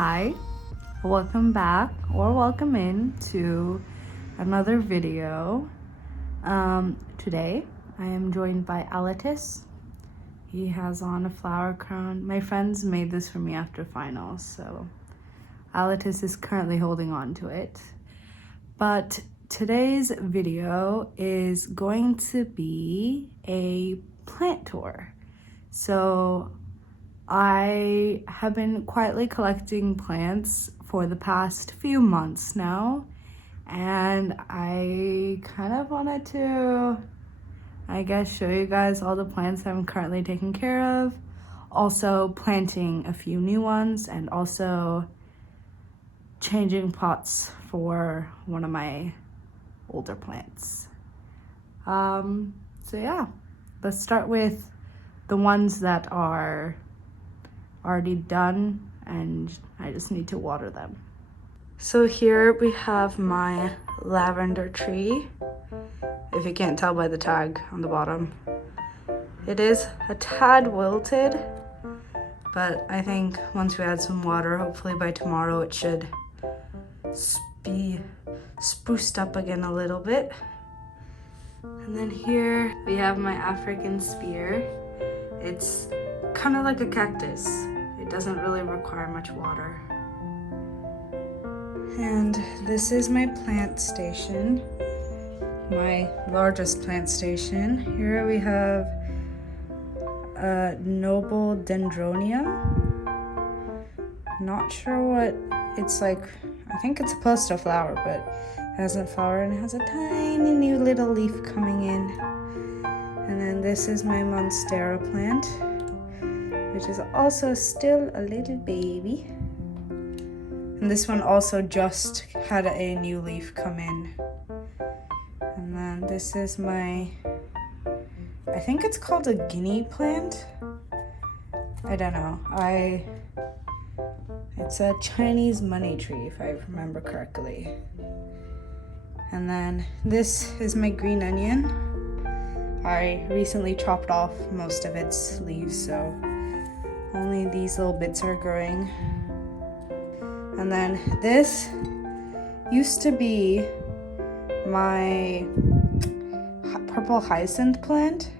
Hi, welcome back or welcome in to another video. Today I am joined by Alatis. He has on a flower crown. My friends made this for me after finals, so Alatis is currently holding on to it. But today's video is going to be a plant tour. So I have been quietly collecting plants for the past few months now, and I kind of wanted to, show you guys all the plants I'm currently taking care of, also planting a few new ones, and also changing pots for one of my older plants. So yeah, let's start with the ones that are already done and I just need to water them. So here we have my lavender tree. If you can't tell by the tag on the bottom, it is a tad wilted, but I think once we add some water, hopefully by tomorrow it should be spruced up again a little bit. And then here we have my African spear. It's kind of like a cactus. It doesn't really require much water. And this is my plant station, my largest plant station. Here we have a noble dendronia. Not sure what it's like. I think it's supposed to flower, but it hasn't flowered and it has a tiny new little leaf coming in. And then this is my monstera plant, which is also still a little baby. And this one also just had a new leaf come in. And then this is my, I think it's called a guinea plant. I don't know. It's a Chinese money tree, if I remember correctly. And then this is my green onion. I recently chopped off most of its leaves, so only these little bits are growing. And then this used to be my purple hyacinth plant,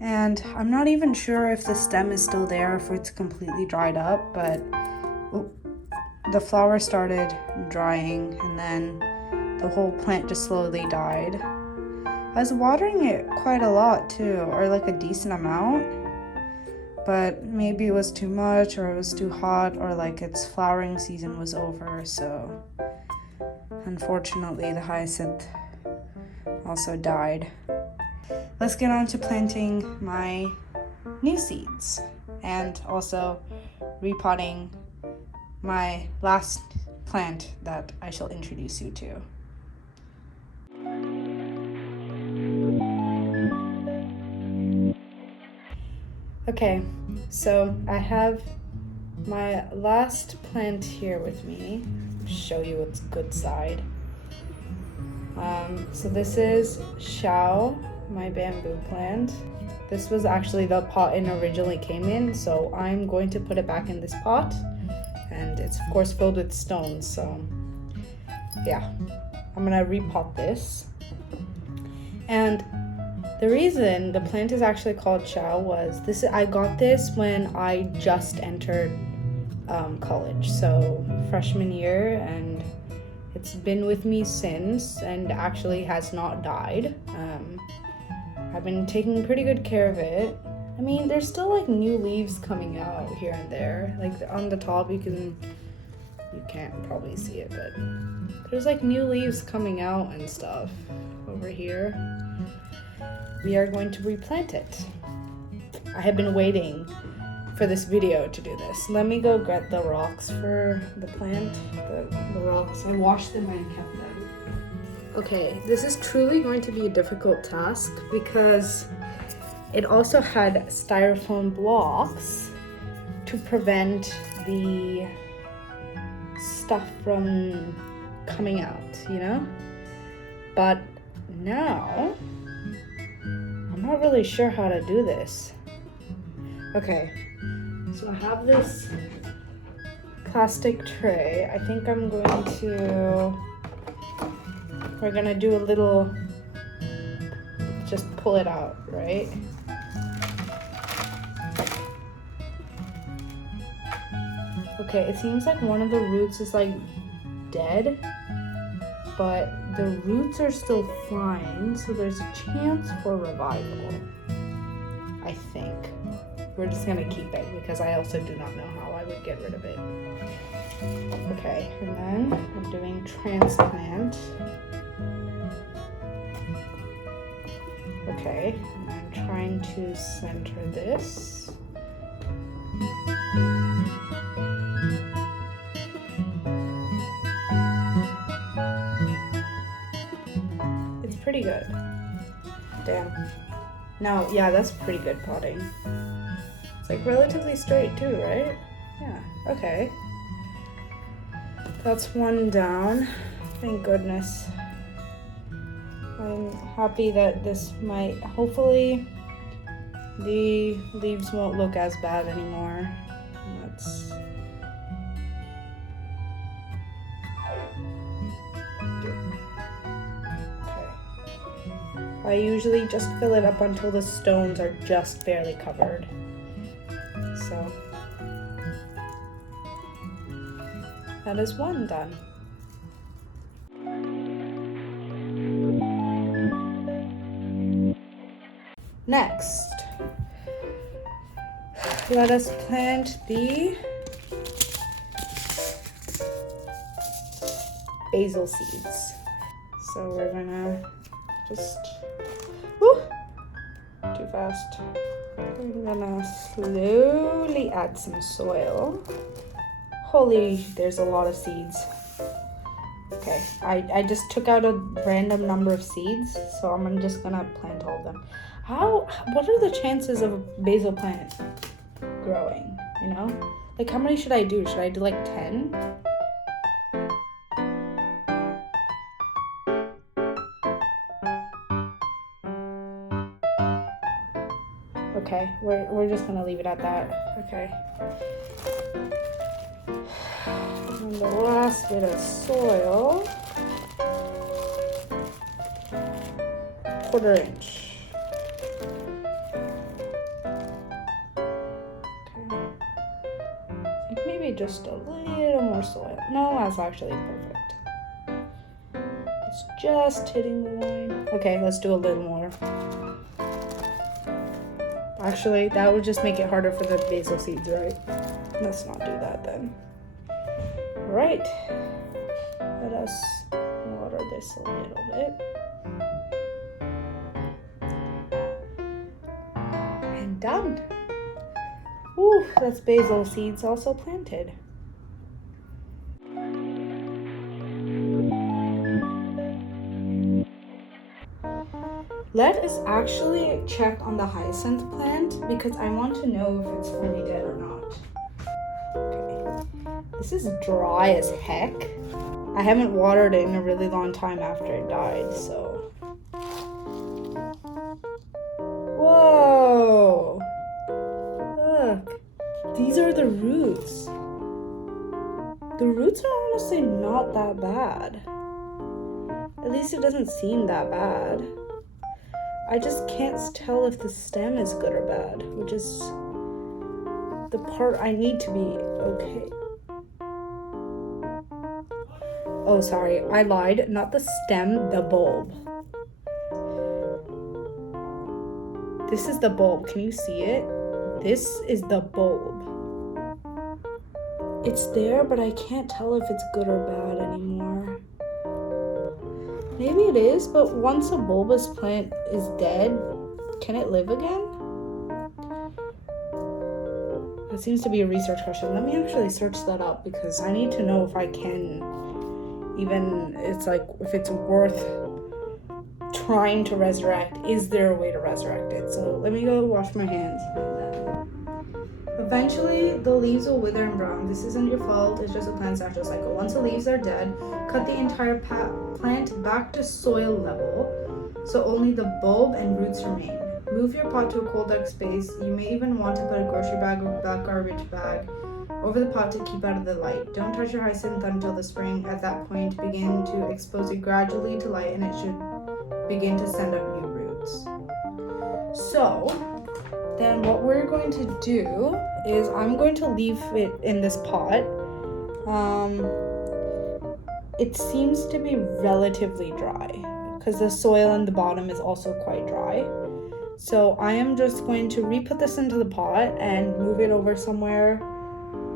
and I'm not even sure if the stem is still there, if it's completely dried up, but the flower started drying and then the whole plant just slowly died. I was watering it quite a lot too, or like a decent amount, but maybe it was too much or it was too hot or like its flowering season was over, so unfortunately the hyacinth also died. Let's get on to planting my new seeds and also repotting my last plant that I shall introduce you to. Okay, so I have my last plant here with me. Show you its good side. So this is Xiao, my bamboo plant. This was actually the pot it originally came in, so I'm going to put it back in this pot. And it's of course filled with stones, so yeah, I'm gonna repot this. And the reason the plant is actually called Xiao was I got this when I just entered college, so freshman year, and it's been with me since and actually has not died. I've been taking pretty good care of it. I mean, there's still like new leaves coming out here and there. Like on the top, you can't probably see it, but there's like new leaves coming out and stuff over here. We are going to replant it. I have been waiting for this video to do this. Let me go get the rocks for the plant. The rocks, I washed them and kept them. Okay, this is truly going to be a difficult task because it also had styrofoam blocks to prevent the stuff from coming out, you know? But now, I'm not really sure how to do this. Okay, so I have this plastic tray. I think I'm going to, we're gonna do a little, just pull it out, right? Okay, it seems like one of the roots is like dead, but the roots are still fine, so there's a chance for revival, I think. We're just gonna keep it because I also do not know how I would get rid of it. Okay, and then I'm doing transplant. Okay, and I'm trying to center this. It's pretty good. Damn. No, yeah, that's pretty good potting. It's like relatively straight too, right? Yeah, okay. That's one down. Thank goodness. I'm happy that this might, hopefully the leaves won't look as bad anymore. That's okay. I usually just fill it up until the stones are just barely covered. So that is one done. Next, let us plant the basil seeds. So we're gonna just, too fast. We're gonna slowly add some soil. Holy, there's a lot of seeds. Okay, I just took out a random number of seeds, so I'm just gonna plant all of them. What are the chances of a basil plant growing, you know? Like, how many should I do? Should I do like 10? Okay, we're just gonna leave it at that. Okay. And the last bit of soil, 1/4 inch. Maybe just a little more soil. No, that's actually perfect. It's just hitting the line. Okay, let's do a little more. Actually, that would just make it harder for the basil seeds, right? Let's not do that then. All right, let us water this a little bit. And done. Ooh, that's basil seeds also planted. Let us actually check on the hyacinth plant because I want to know if it's fully dead or not. Okay, this is dry as heck. I haven't watered it in a really long time after it died, so. Whoa! Look, these are the roots. The roots are honestly not that bad. At least it doesn't seem that bad. I just can't tell if the stem is good or bad, which is the part I need to be okay. Oh, sorry, I lied. Not the stem, the bulb. This is the bulb. Can you see it? This is the bulb. It's there, but I can't tell if it's good or bad anymore. Maybe it is, but once a bulbous plant is dead, can it live again? That seems to be a research question. Let me actually search that up because I need to know if I can even, it's like, if it's worth trying to resurrect. Is there a way to resurrect it? So let me go wash my hands. Eventually, the leaves will wither and brown. This isn't your fault, it's just a plant's natural cycle. Once the leaves are dead, cut the entire plant back to soil level, so only the bulb and roots remain. Move your pot to a cold, dark space. You may even want to put a grocery bag or black garbage bag over the pot to keep out of the light. Don't touch your hyacinth until the spring. At that point, begin to expose it gradually to light and it should begin to send up new roots. So then what we're going to do is I'm going to leave it in this pot. It seems to be relatively dry because the soil in the bottom is also quite dry. So I am just going to re-put this into the pot and move it over somewhere,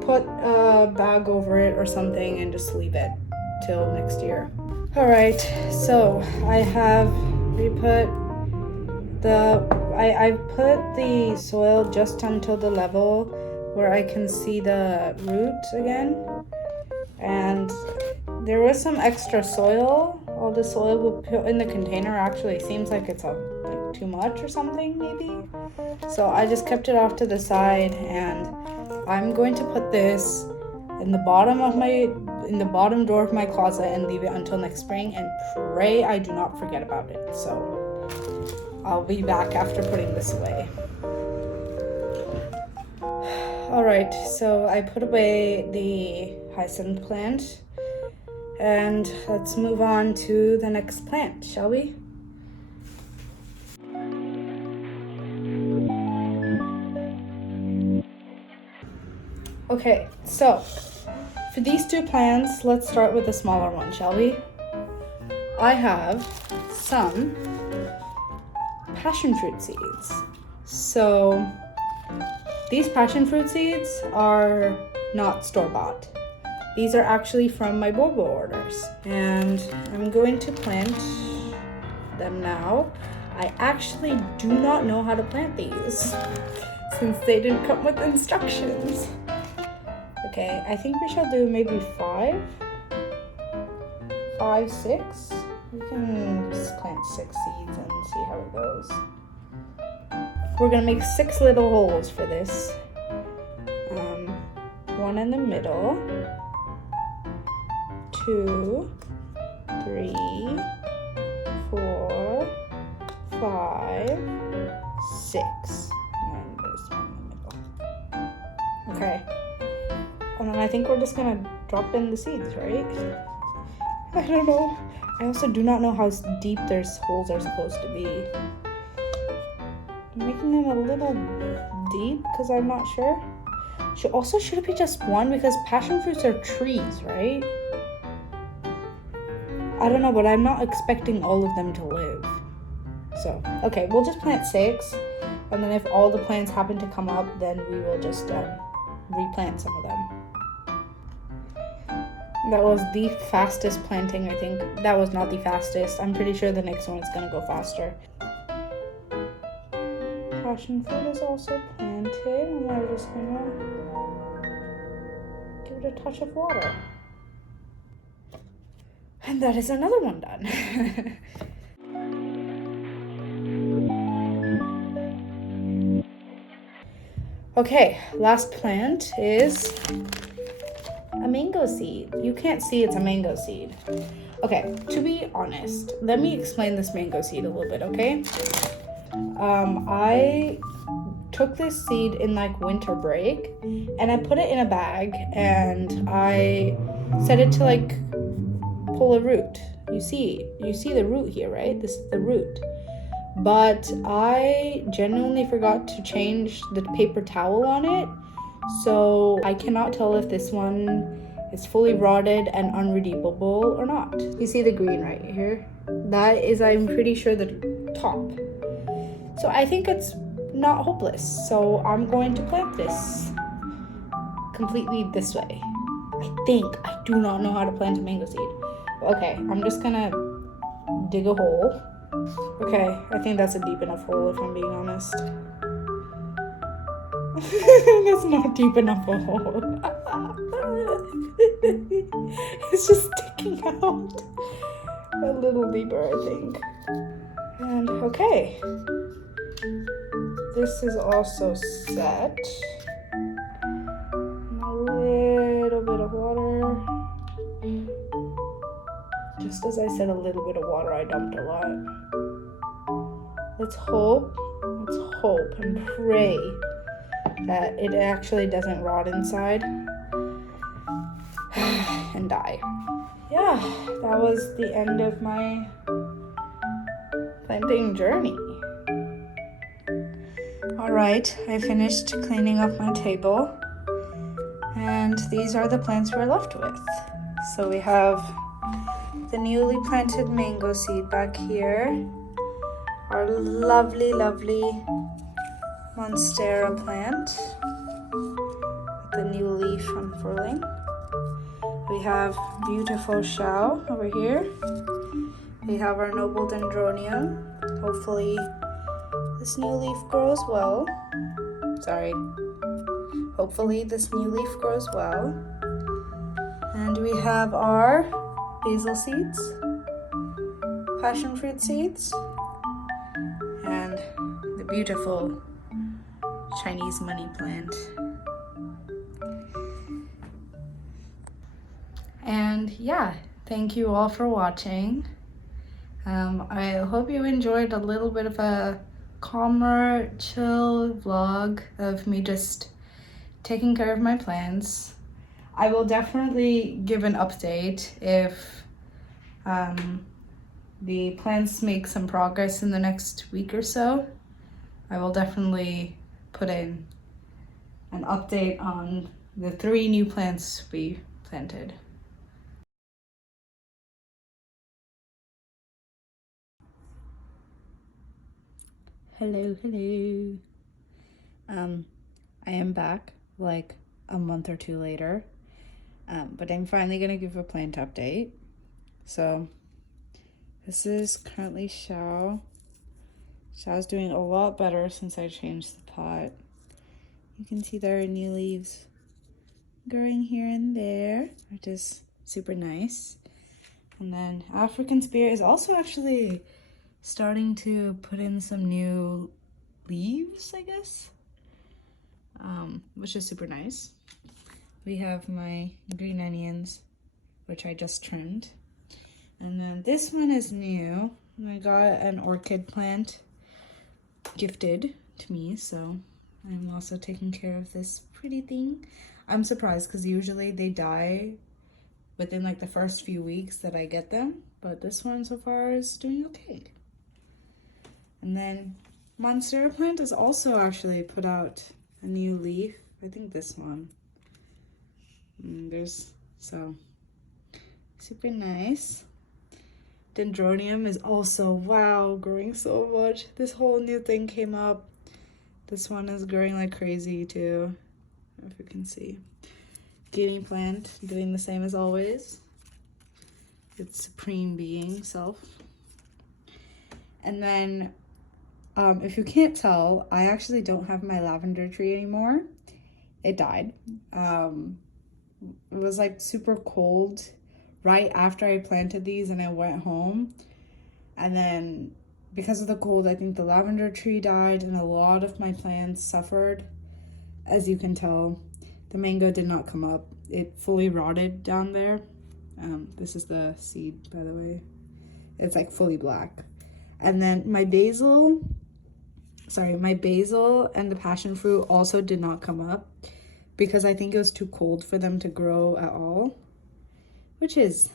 put a bag over it or something, and just leave it till next year. All right, so I have re-put I put the soil just until the level where I can see the roots again, and there was some extra soil. All the soil we put in the container actually seems like it's like too much or something maybe. So I just kept it off to the side, and I'm going to put this in the bottom drawer of my closet and leave it until next spring and pray I do not forget about it. So I'll be back after putting this away. All right, so I put away the hyacinth plant, and let's move on to the next plant, shall we? Okay, so for these two plants, let's start with the smaller one, shall we? I have some passion fruit seeds. So these passion fruit seeds are not store-bought. These are actually from my Bobo orders, and I'm going to plant them now. I actually do not know how to plant these since they didn't come with instructions. Okay, I think we shall do maybe 5, 6. We can just plant 6 seeds and see how it goes. We're gonna make 6 little holes for this. 1 in the middle, 2, 3, 4, 5, 6. And there's 1 in the middle. Okay. And then I think we're just gonna drop in the seeds, right? I don't know. I also do not know how deep their holes are supposed to be. I'm making them a little deep because I'm not sure. Should it be just 1? Because passion fruits are trees, right? I don't know, but I'm not expecting all of them to live. So, okay, we'll just plant 6. And then if all the plants happen to come up, then we will just replant some of them. That was the fastest planting, I think. That was not the fastest. I'm pretty sure the next one is gonna go faster. Passion fruit is also planted, and we're just gonna give it a touch of water. And that is another one done. Okay, last plant is a mango seed. You can't see it's a mango seed. Okay, to be honest, let me explain this mango seed a little bit, okay? I took this seed in like winter break and I put it in a bag and I set it to like pull a root. You see the root here, right? This is the root. But I genuinely forgot to change the paper towel on it. So I cannot tell if this one is fully rotted and unredeemable or not. You see the green right here? That is, I'm pretty sure, the top. So I think it's not hopeless. So I'm going to plant this completely this way. I do not know how to plant a mango seed. Okay, I'm just gonna dig a hole. Okay, I think that's a deep enough hole if I'm being honest. That's not deep enough a hole. It's just sticking out a little deeper, I think. And okay, this is also set. And a little bit of water. Just as I said, a little bit of water, I dumped a lot. Let's hope and pray that it actually doesn't rot inside. can die. Yeah, that was the end of my planting journey. All right, I finished cleaning up my table, and these are the plants we're left with. So we have the newly planted mango seed back here, our lovely monstera plant with the new leaf unfurling. We have beautiful shao over here. We have our noble dendronium. Hopefully this new leaf grows well. Hopefully this new leaf grows well. And we have our basil seeds, passion fruit seeds, and the beautiful Chinese money plant. And yeah, thank you all for watching. I hope you enjoyed a little bit of a calmer, chill vlog of me just taking care of my plants. I will definitely give an update if the plants make some progress in the next week or so. I will definitely put in an update on the 3 new plants we planted. Hello. I am back like a month or 2 later, but I'm finally gonna give a plant update. So this is currently Shao. Shao's doing a lot better since I changed the pot. You can see there are new leaves growing here and there, which is super nice. And then African Spear is also actually starting to put in some new leaves, I guess, which is super nice. We have my green onions, which I just trimmed. And then this one is new. I got an orchid plant gifted to me, so I'm also taking care of this pretty thing. I'm surprised because usually they die within like the first few weeks that I get them, but this one so far is doing okay. And then monstera plant has also actually put out a new leaf. I think this one. So super nice. Dendronium is also, wow, growing so much. This whole new thing came up. This one is growing like crazy too, if you can see. Guinea plant doing the same as always. Its supreme being self. And then if you can't tell, I actually don't have my lavender tree anymore. It died. It was like super cold right after I planted these and I went home. And then because of the cold, I think the lavender tree died and a lot of my plants suffered. As you can tell, the mango did not come up. It fully rotted down there. This is the seed, by the way. It's like fully black. And then my basil and the passion fruit also did not come up because I think it was too cold for them to grow at all, which is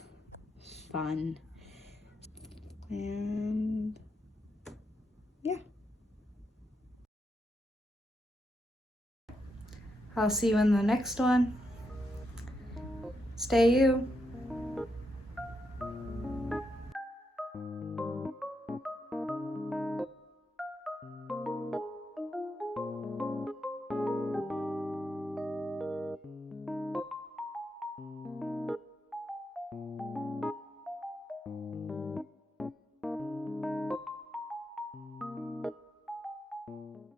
fun. And yeah. I'll see you in the next one. Stay you.